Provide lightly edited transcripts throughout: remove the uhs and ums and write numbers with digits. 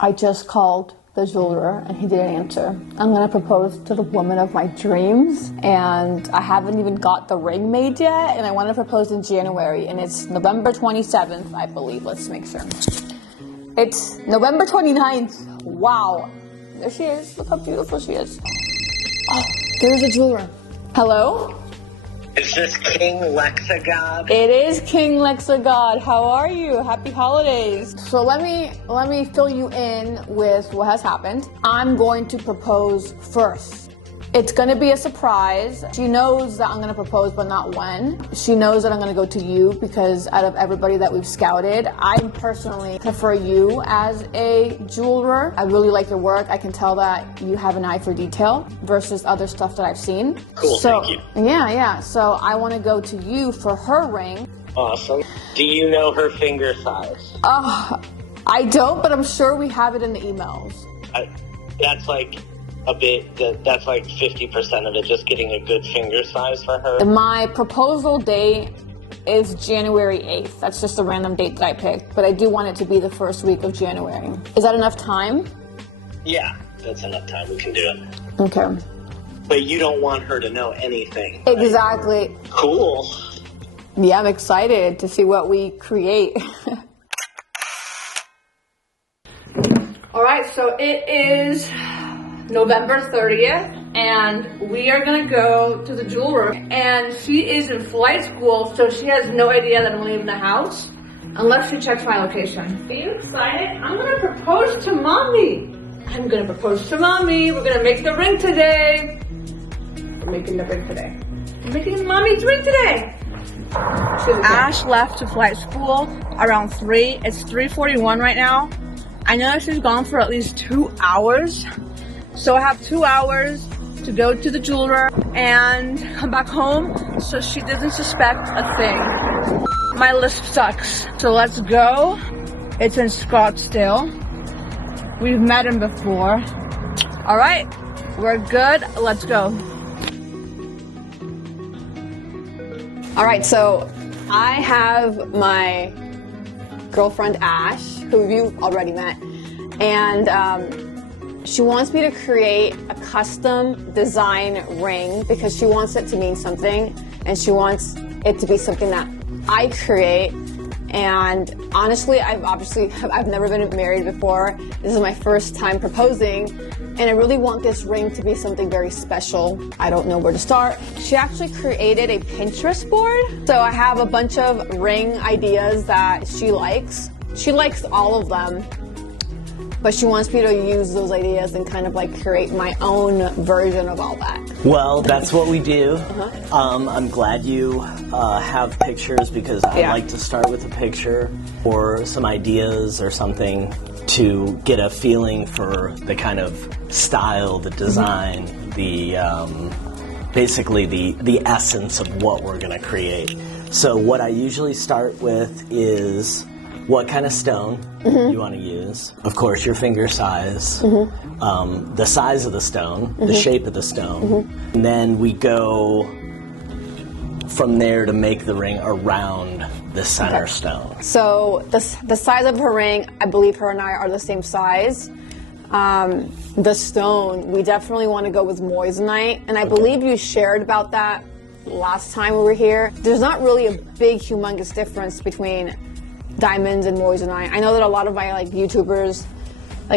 I just called the jeweler and he didn't answer. I'm gonna propose to the woman of my dreams, and I haven't even got the ring made yet, and I want to propose in January, and it's November 27th, I believe. Let's make sure. It's November 29th. Wow. There she is. Look how beautiful she is. Oh, there's a jeweler. Hello? Is this King Lexagod? It is King Lexagod. How are you? Happy holidays. So let me fill you in with what has happened. I'm going to propose first. It's gonna be a surprise. She knows that I'm gonna propose, but not when. She knows that I'm gonna go to you because out of everybody that we've scouted, I personally prefer you as a jeweler. I really like your work. I can tell that you have an eye for detail versus other stuff that I've seen. Cool, thank you. Yeah. So I wanna go to you for her ring. Awesome. Do you know her finger size? I don't, but I'm sure we have it in the emails. That's like that's like 50% of it, just getting a good finger size for her. My proposal date is January 8th. That's just a random date that I picked, but I do want it to be the first week of January. Is that enough time? Yeah, that's enough time. We can do it. Okay. But you don't want her to know anything, right? Exactly. Cool. Yeah, I'm excited to see what we create. All right, so it is November 30th, and we are gonna go to the jeweler. And she is in flight school, so she has no idea that I'm leaving the house unless she checks my location. Are you excited? I'm gonna propose to mommy. We're gonna make the ring today. We're making mommy's ring today. Ash left to flight school around 3. It's 3:41 right now. I know she's gone for at least 2 hours. So I have 2 hours to go to the jeweler and come back home so she doesn't suspect a thing. My lisp sucks. So let's go. It's in Scottsdale. We've met him before. All right, we're good. Let's go. All right, so I have my girlfriend Ash, who you've already met, and she wants me to create a custom design ring because she wants it to mean something, and she wants it to be something that I create. And honestly, I've never been married before. This is my first time proposing, and I really want this ring to be something very special. I don't know where to start. She actually created a Pinterest board. So I have a bunch of ring ideas that she likes. She likes all of them, but she wants me to use those ideas and kind of like create my own version of all that. Well, that's what we do. I'm glad you have pictures because I like to start with a picture or some ideas or something to get a feeling for the kind of style, the design, the basically the essence of what we're going to create. So what I usually start with is what kind of stone you want to use. Of course, your finger size, the size of the stone, the shape of the stone. And then we go from there to make the ring around the center stone. So the size of her ring, I believe her and I are the same size. The stone, we definitely want to go with moissanite. And I believe you shared about that last time we were here. There's not really a big, humongous difference between diamonds and moissanite. I know that a lot of my YouTubers,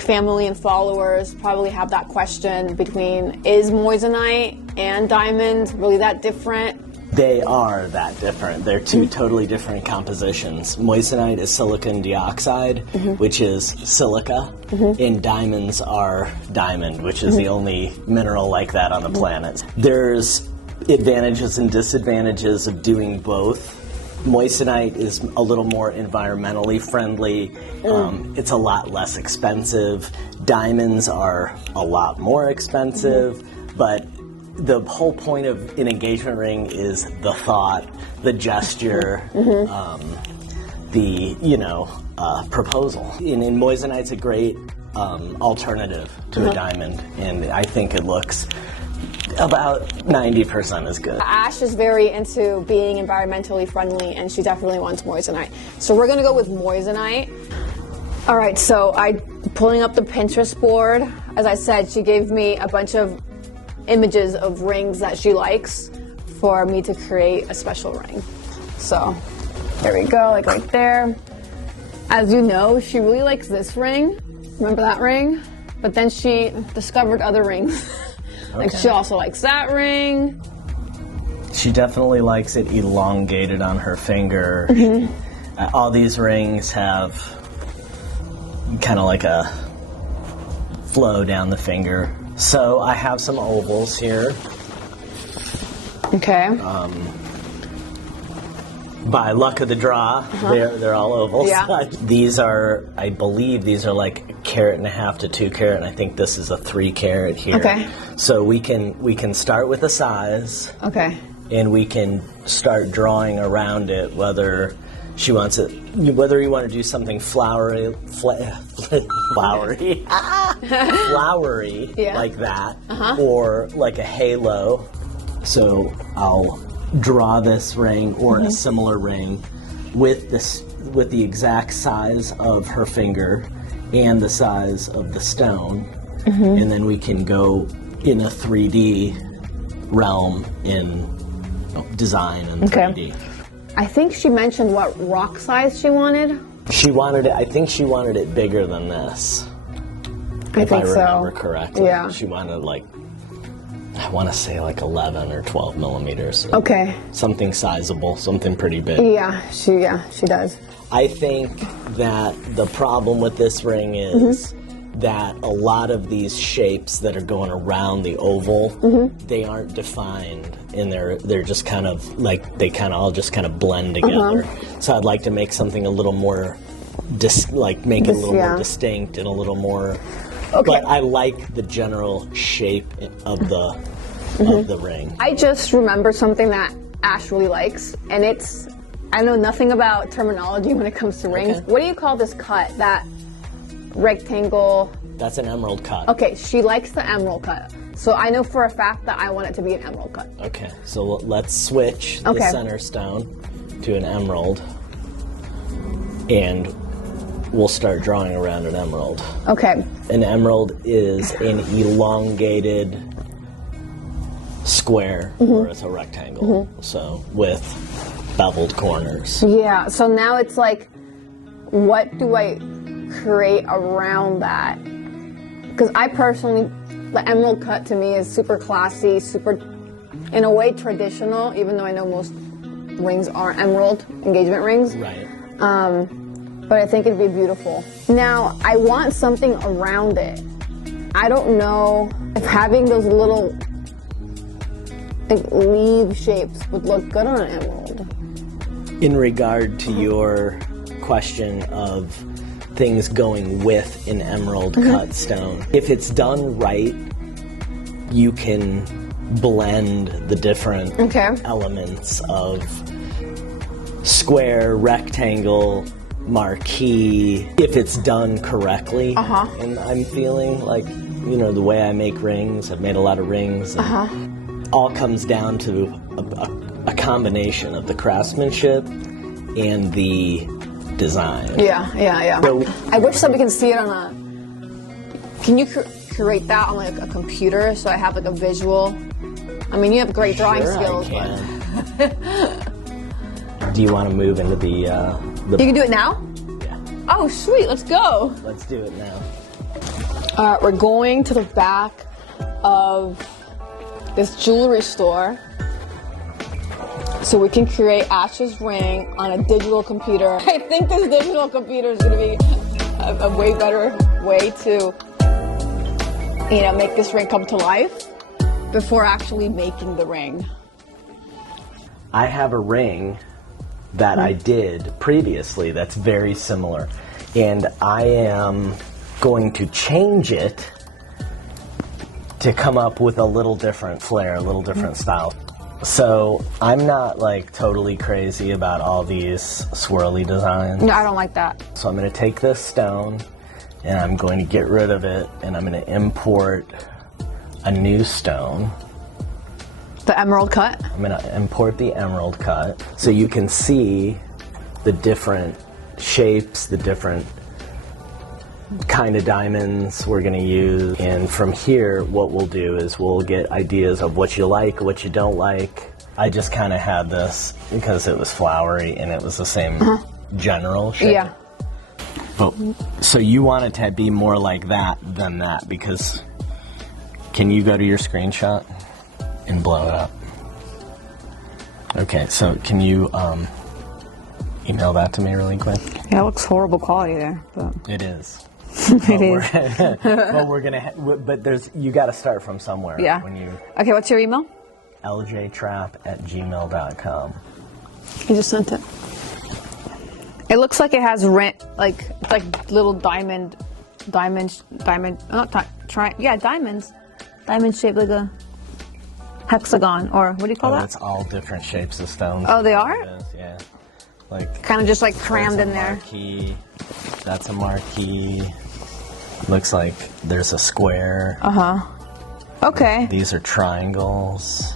family and followers, probably have that question between, is moissanite and diamond really that different? They are that different. They're two totally different compositions. Moissanite is silicon dioxide, which is silica, and diamonds are diamond, which is the only mineral like that on the planet. There's advantages and disadvantages of doing both. Moissanite is a little more environmentally friendly. It's a lot less expensive. Diamonds are a lot more expensive, but the whole point of an engagement ring is the thought, the gesture, the proposal. And moissanite's a great alternative to a diamond, and I think it looks about 90% as good. Ash is very into being environmentally friendly, and she definitely wants moissanite. So we're gonna go with moissanite. All right, so I pulling up the Pinterest board. As I said, she gave me a bunch of images of rings that she likes for me to create a special ring. So there we go, like right there. As you know, she really likes this ring. Remember that ring? But then she discovered other rings. Like she also likes that ring. She definitely likes it elongated on her finger. All these rings have kind of like a flow down the finger. So I have some ovals here. Okay. By luck of the draw, they're all ovals. Yeah. These are, I believe, these are like 1.5 carat to 2 carat, and I think this is a 3 carat here. Okay. So we can start with a size. Okay. And we can start drawing around it, whether she wants it, whether you want to do something flowery, flowery, like that, or like a halo. So I'll draw this ring or a similar ring with the exact size of her finger and the size of the stone, and then we can go in a 3D realm in design and 3D. I think she mentioned what rock size she wanted. She wanted it. I think she wanted it bigger than this. If I remember correctly. Yeah. She wanted like, I want to say like 11 or 12 millimeters. Okay. Something sizable, something pretty big. Yeah, she does. I think that the problem with this ring is that a lot of these shapes that are going around the oval, they aren't defined, and they're just kind of like, they kind of all just kind of blend together. So I'd like to make something a little more, make it a little more distinct and a little more. But I like the general shape of the ring. I just remember something that Ash really likes, and I know nothing about terminology when it comes to rings. What do you call this cut? That rectangle? That's an emerald cut. Okay, she likes the emerald cut. So I know for a fact that I want it to be an emerald cut. Okay, so let's switch the center stone to an emerald, and we'll start drawing around an emerald. Okay. An emerald is an elongated square, or it's a rectangle, so with beveled corners. Yeah, so now it's like, what do I create around that? Because I personally, the emerald cut to me is super classy, super, in a way, traditional, even though I know most rings are emerald engagement rings. Right. But I think it'd be beautiful. Now, I want something around it. I don't know if having those little leaf shapes would look good on an emerald. In regard to your question of things going with an emerald cut stone, if it's done right, you can blend the different elements of square, rectangle, marquee, if it's done correctly. And I'm feeling like, the way I make rings, I've made a lot of rings, all comes down to a combination of the craftsmanship and the design. Yeah. So, I wish somebody can see it on can you create that on like a computer so I have like a visual? I mean, you have great drawing skills. I can. Do you want to move into the You can do it now? Yeah. Oh, sweet, let's go. Let's do it now. We're going to the back of this jewelry store so we can create Ash's ring on a digital computer. I think this digital computer is going to be a way better way to, make this ring come to life before actually making the ring. I have a ring that I did previously that's very similar, and I am going to change it to come up with a little different flair, a little different style. So I'm not like totally crazy about all these swirly designs. No, I don't like that. So I'm going to take this stone and I'm going to get rid of it, and I'm going to import a new stone. The emerald cut? I'm going to import the emerald cut so you can see the different shapes, the different kind of diamonds we're going to use. And from here, what we'll do is we'll get ideas of what you like, what you don't like. I just kind of had this because it was flowery and it was the same general shape. Yeah. But, so you want it to be more like that than that, because can you go to your screenshot and blow it up? Okay, so can you email that to me really quick? Yeah, it looks horrible quality there, but it is. it is. But we're gonna. But you got to start from somewhere. Yeah. When you. Okay, what's your email? L.Trapp@gmail.com. You just sent it. It looks like it has like little diamonds. Diamonds shaped like a hexagon, or what do you call that? That's all different shapes of stones. Oh, they are? Yeah. Like kind of just like crammed in there. Marquee. That's a marquee. Looks like there's a square. Okay. These are triangles.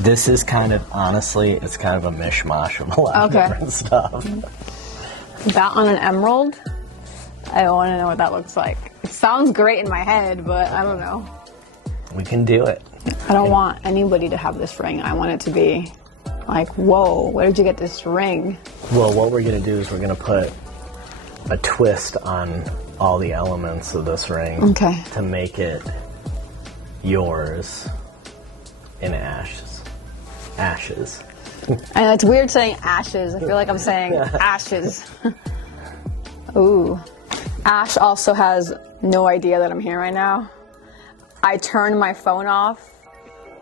This is kind of, honestly, it's kind of a mishmash of a lot of different stuff. That on an emerald? I want to know what that looks like. It sounds great in my head, but I don't know. We can do it. I don't want anybody to have this ring. I want it to be like, whoa, where did you get this ring? Well, what we're going to do is we're going to put a twist on all the elements of this ring to make it yours in ashes. Ashes. And it's weird saying ashes. I feel like I'm saying ashes. Ooh. Ash also has no idea that I'm here right now. I turned my phone off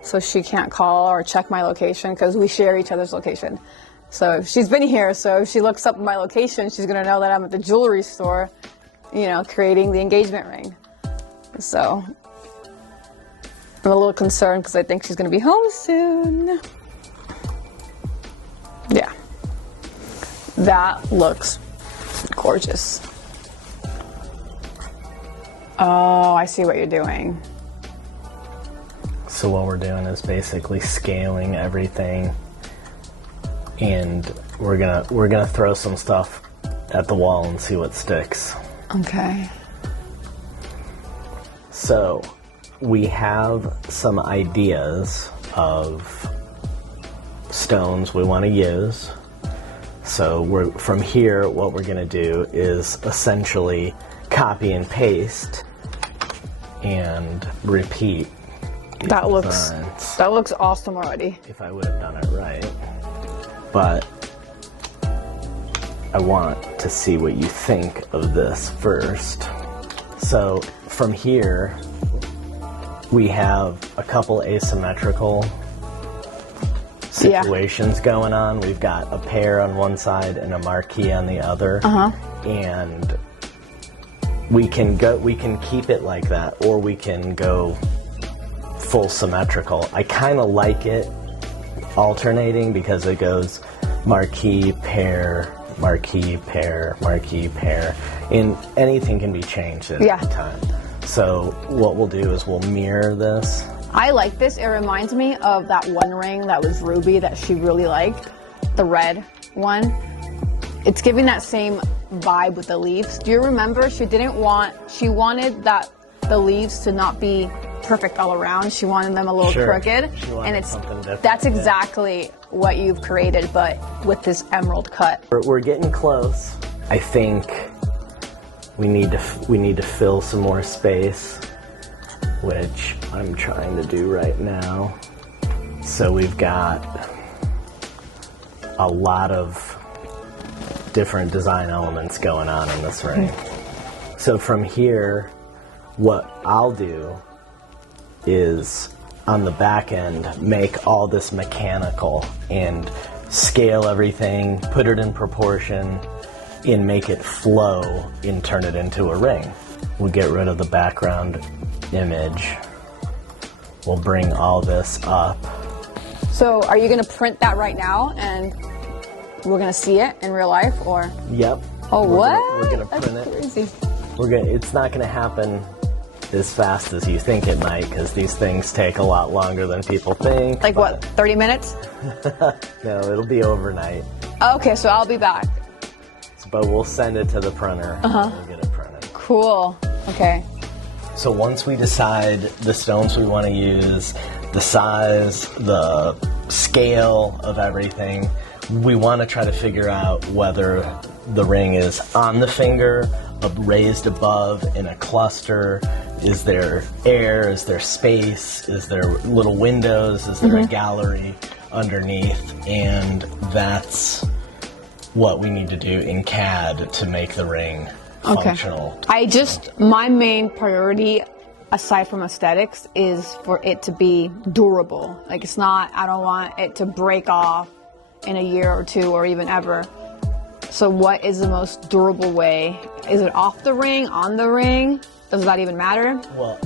so she can't call or check my location because we share each other's location. So she's been here, so if she looks up my location, she's gonna know that I'm at the jewelry store, you know, creating the engagement ring. So I'm a little concerned because I think she's gonna be home soon. Yeah, that looks gorgeous. Oh, I see what you're doing. So what we're doing is basically scaling everything, and we're gonna throw some stuff at the wall and see what sticks. Okay. So we have some ideas of stones we want to use. So from here, what we're going to do is essentially copy and paste and repeat. That looks awesome already. If I would have done it right. But I want to see what you think of this first. So from here, we have a couple asymmetrical situations going on. We've got a pair on one side and a marquee on the other. And we can keep it like that, or we can go full symmetrical. I kind of like it alternating because it goes marquee, pair, marquee, pair, marquee, pair, and anything can be changed at any time. So what we'll do is we'll mirror this. I like this. It reminds me of that one ring that was ruby that she really liked, the red one. It's giving that same vibe with the leaves. Do you remember she wanted that the leaves to not be perfect all around. She wanted them a little crooked, and that's exactly what you've created, but with this emerald cut. We're getting close. I think we need to fill some more space, which I'm trying to do right now. So we've got a lot of different design elements going on in this ring. So from here, what I'll do is on the back end make all this mechanical and scale everything, put it in proportion, and make it flow and turn it into a ring. We'll get rid of the background image. We'll bring all this up. So are you going to print that right now and we're going to see it in real life, or? Yep. Oh, what? We're going to print it. Crazy. It's not going to happen as fast as you think it might, because these things take a lot longer than people think. Like what, 30 minutes? No, it'll be overnight. Okay, so I'll be back. but we'll send it to the printer. We'll get it printed. Cool. Okay. So once we decide the stones we want to use, the size, the scale of everything, we want to try to figure out whether the ring is on the finger, raised above in a cluster. Is there air? Is there space? Is there little windows? Is there a gallery underneath? And that's what we need to do in CAD to make the ring functional. My main priority, aside from aesthetics, is for it to be durable. Like, it's not, I don't want it to break off in a year or two or even ever. So what is the most durable way? Is it off the ring, on the ring? Does that even matter? Well,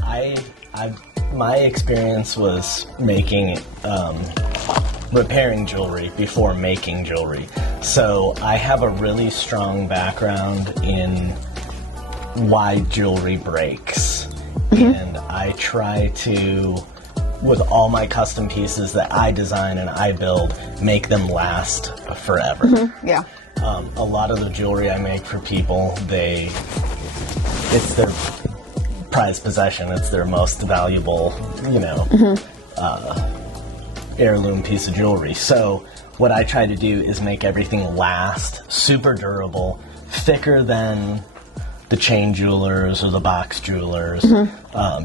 my experience was making, repairing jewelry before making jewelry. So I have a really strong background in why jewelry breaks. And I try to, with all my custom pieces that I design and I build, make them last forever. Yeah. A lot of the jewelry I make for people, it's their prized possession. It's their most valuable, heirloom piece of jewelry. So what I try to do is make everything last, super durable, thicker than the chain jewelers or the box jewelers,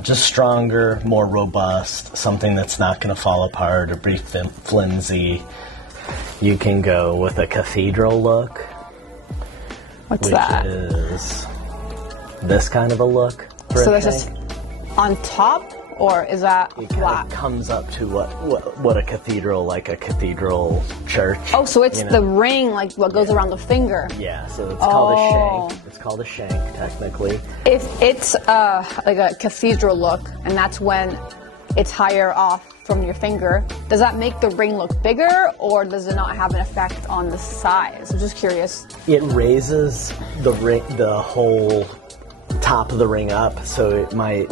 just stronger, more robust, something that's not going to fall apart or be flimsy. You can go with a cathedral look. What's that? Which is this kind of a look. So that's just on top, or is that flat? It comes up to what a cathedral, like a cathedral church. Oh, so it's the ring, like what goes around the finger. Yeah, so it's called a shank. It's called a shank, technically. If it's like a cathedral look, and that's when it's higher off from your finger, does that make the ring look bigger, or does it not have an effect on the size? I'm just curious. It raises the ring, the whole top of the ring up, so it might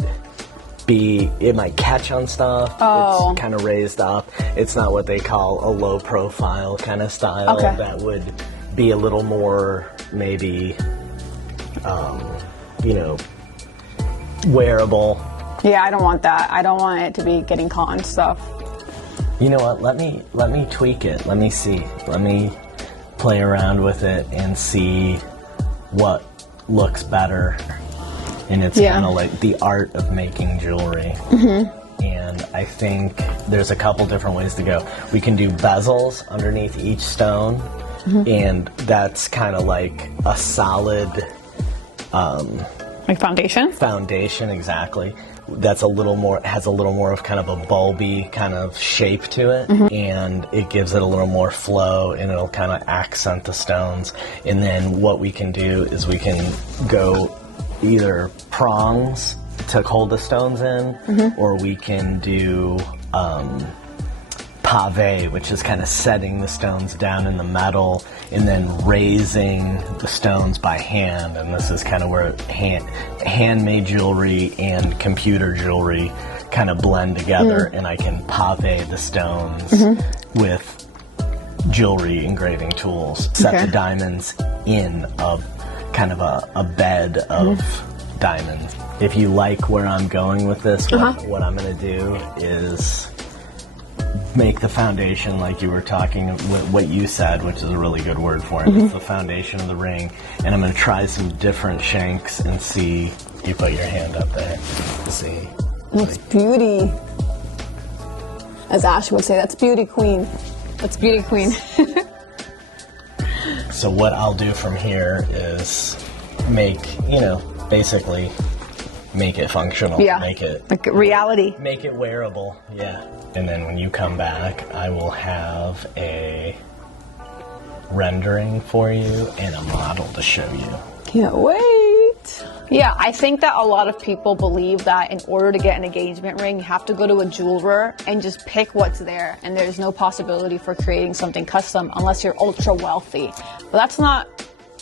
catch on stuff. Oh. It's kind of raised up. It's not what they call a low profile kind of style. Okay. That would be a little more maybe, wearable. Yeah, I don't want that. I don't want it to be getting caught on stuff. You know what? Let me tweak it. Let me see. Let me play around with it and see what looks better. And it's kind of like the art of making jewelry. And I think there's a couple different ways to go. We can do bezels underneath each stone, and that's kind of like a solid like foundation? Foundation, exactly. That's has a little more of kind of a bulby kind of shape to it, and it gives it a little more flow, and it'll kind of accent the stones. And then what we can do is we can go either prongs to hold the stones in, or we can do pave, which is kind of setting the stones down in the metal and then raising the stones by hand. And this is kind of where handmade jewelry and computer jewelry kind of blend together, and I can pave the stones with jewelry engraving tools, set the diamonds in a kind of a bed of diamonds. If you like where I'm going with this, what I'm going to do is make the foundation, like you were talking, what you said, which is a really good word for it. It's the foundation of the ring, and I'm going to try some different shanks and see. You put your hand up there. See. That's beauty. As Ash would say, that's beauty queen. That's beauty queen. So what I'll do from here is basically make it functional. Yeah. Make it like reality. Make it wearable. Yeah. And then when you come back, I will have a rendering for you and a model to show you. Can't wait. Yeah, I think that a lot of people believe that in order to get an engagement ring, you have to go to a jeweler and just pick what's there, and there's no possibility for creating something custom unless you're ultra wealthy. But that's not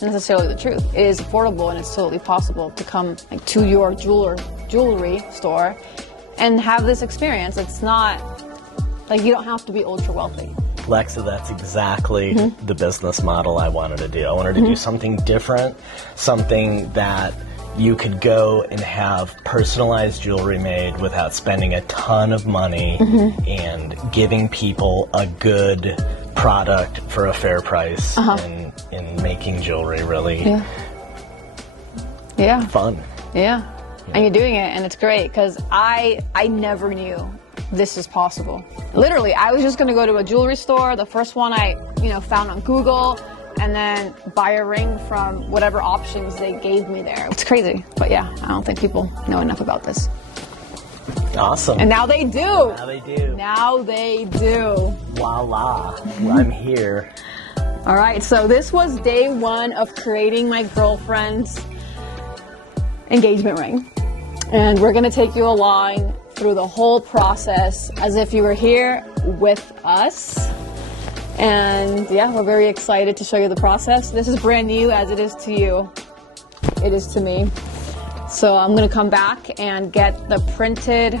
necessarily the truth. It is affordable, and it's totally possible to come to your jewelry store and have this experience. It's not like you don't have to be ultra wealthy. Lexa, that's exactly the business model I wanted to do. I wanted to do something different, something that you could go and have personalized jewelry made without spending a ton of money and giving people a good product for a fair price and making jewelry really fun. Yeah. And you're doing it, and it's great, because I never knew this is possible. Literally, I was just gonna go to a jewelry store, the first one I found on Google, and then buy a ring from whatever options they gave me there. It's crazy, but yeah, I don't think people know enough about this. Awesome. And now they do. Now they do. Now they do. Voila. I'm here. All right, so this was day one of creating my girlfriend's engagement ring. And we're gonna take you along through the whole process as if you were here with us. And yeah, we're very excited to show you the process. This is brand new, as it is to you. It is to me. So I'm gonna come back and get the printed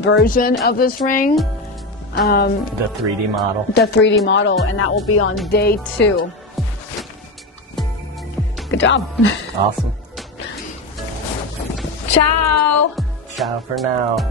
version of this ring. The 3D model. The 3D model, and that will be on day 2. Good job. Awesome. Ciao. Ciao for now.